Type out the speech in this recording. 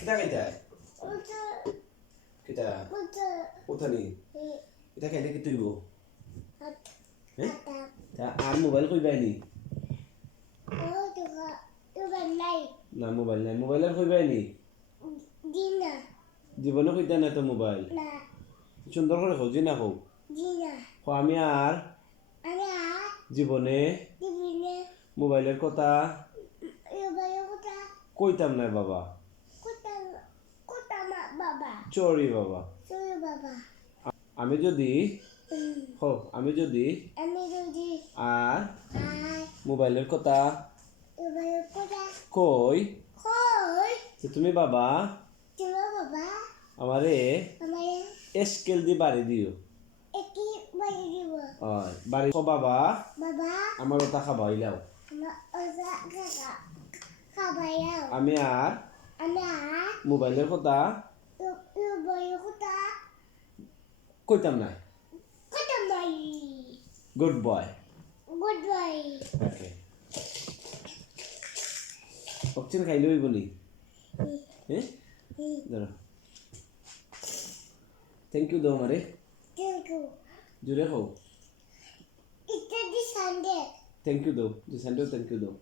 কিতা খাইতা কিতা কোথানি এটা খাইলে কি তুইব হ্যাঁ তা আর মোবাইল কইবাইনি না মোবাইল নাই মোবাইল আর কইবাইনি জীবনে কইতা না তো মোবাইল সুন্দর করে খোঁজি না হোক আমি আর জীবনে মোবাইলের কথা কইতাম না বাবা চরি বাবা আমি যদি আর মোবাইলের কথা কই তুমি বাবা আমারে স্কেল দিয়ে বাড়ি দিও বাড়ি বাবা আমার ওটা খাবাইলাও আমি আর মোবাইলের কথা কইতাম না গুড বয় ওকে অক্সিজেন খাইলে হইব নি হ্যাঁ ধরো থ্যাংক ইউ দাও আমারে জুড়ে খাও থ্যাংক ইউ দাও যে সানডে থ্যাংক ইউ দাও